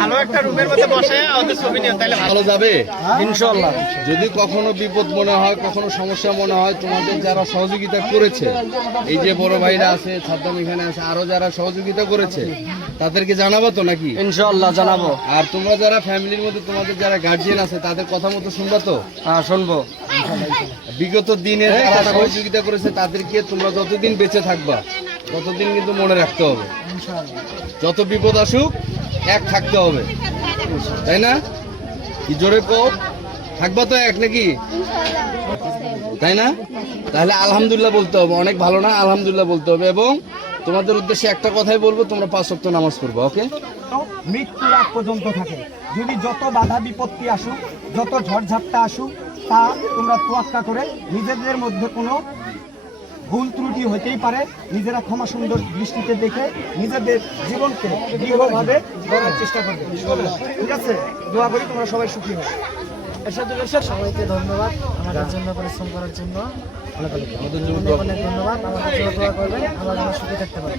ভালো একটা রুমের মধ্যে বসে ওদের ছবি নিও, তাহলে ভালো যাবে ইনশাআল্লাহ। যদি কখনো বিপদ মনে হয়, কখনো সমস্যা মনে হয়, তোমাদের যারা সহযোগিতা করেছে, এই যে বড় ভাইরা আছে, সাদ্দাম এখানে আছে, আরো যারা সহযোগিতা করেছে তাদেরকে জানাবো তো নাকি? ইনশাআল্লাহ জানাবো। আর তোমরা যারা ফ্যামিলির মধ্যে তোমাদের যারা গার্জিয়ান আছে তাদের কথা মতো শুনবা তো? হ্যাঁ শুনবো। বিগত দিনে যারা সহযোগিতা করেছে তাদেরকে তোমরা যতদিন বেঁচে থাকবা ততদিন কিন্তু মনে রাখতে হবে। যত বিপদ আসুক এক থাকতে হবে, তাই না? কি জোরে কও, থাকবা তো এক নাকি, তাই না? তাহলে আলহামদুলিল্লাহ বলতে হবে, অনেক ভালো না আলহামদুলিল্লাহ বলতে হবে। এবং তোমাদের উদ্দেশ্যে একটা কথাই বলবো, তোমরা 5 ওয়াক্ত নামাজ পড়বা, ওকে? মৃত্যুর আগ পর্যন্ত থাকে। যদি যত বাধা বিপত্তি আসুক, যত ঝড়ঝাপটা আসুক, তা তোমরা তোয়াক্কা করে নিজেদের মধ্যে কোনো ভুল ত্রুটি হতেই পারে, নিজেরা ক্ষমা সুন্দর দৃষ্টিতে দেখে নিজেদের জীবনকে দৃঢ়ভাবে গড়ার চেষ্টা করবে। ঠিক আছে, দোয়া করি তোমরা সবাই সুখী হবে। সবাইকে ধন্যবাদ আমাদের জন্য পরিশ্রম করার জন্য। অনেক অনেক ধন্যবাদ। আমাদের জন্য দোয়া করবেন, আমরা যেন সুখী থাকতে পারি।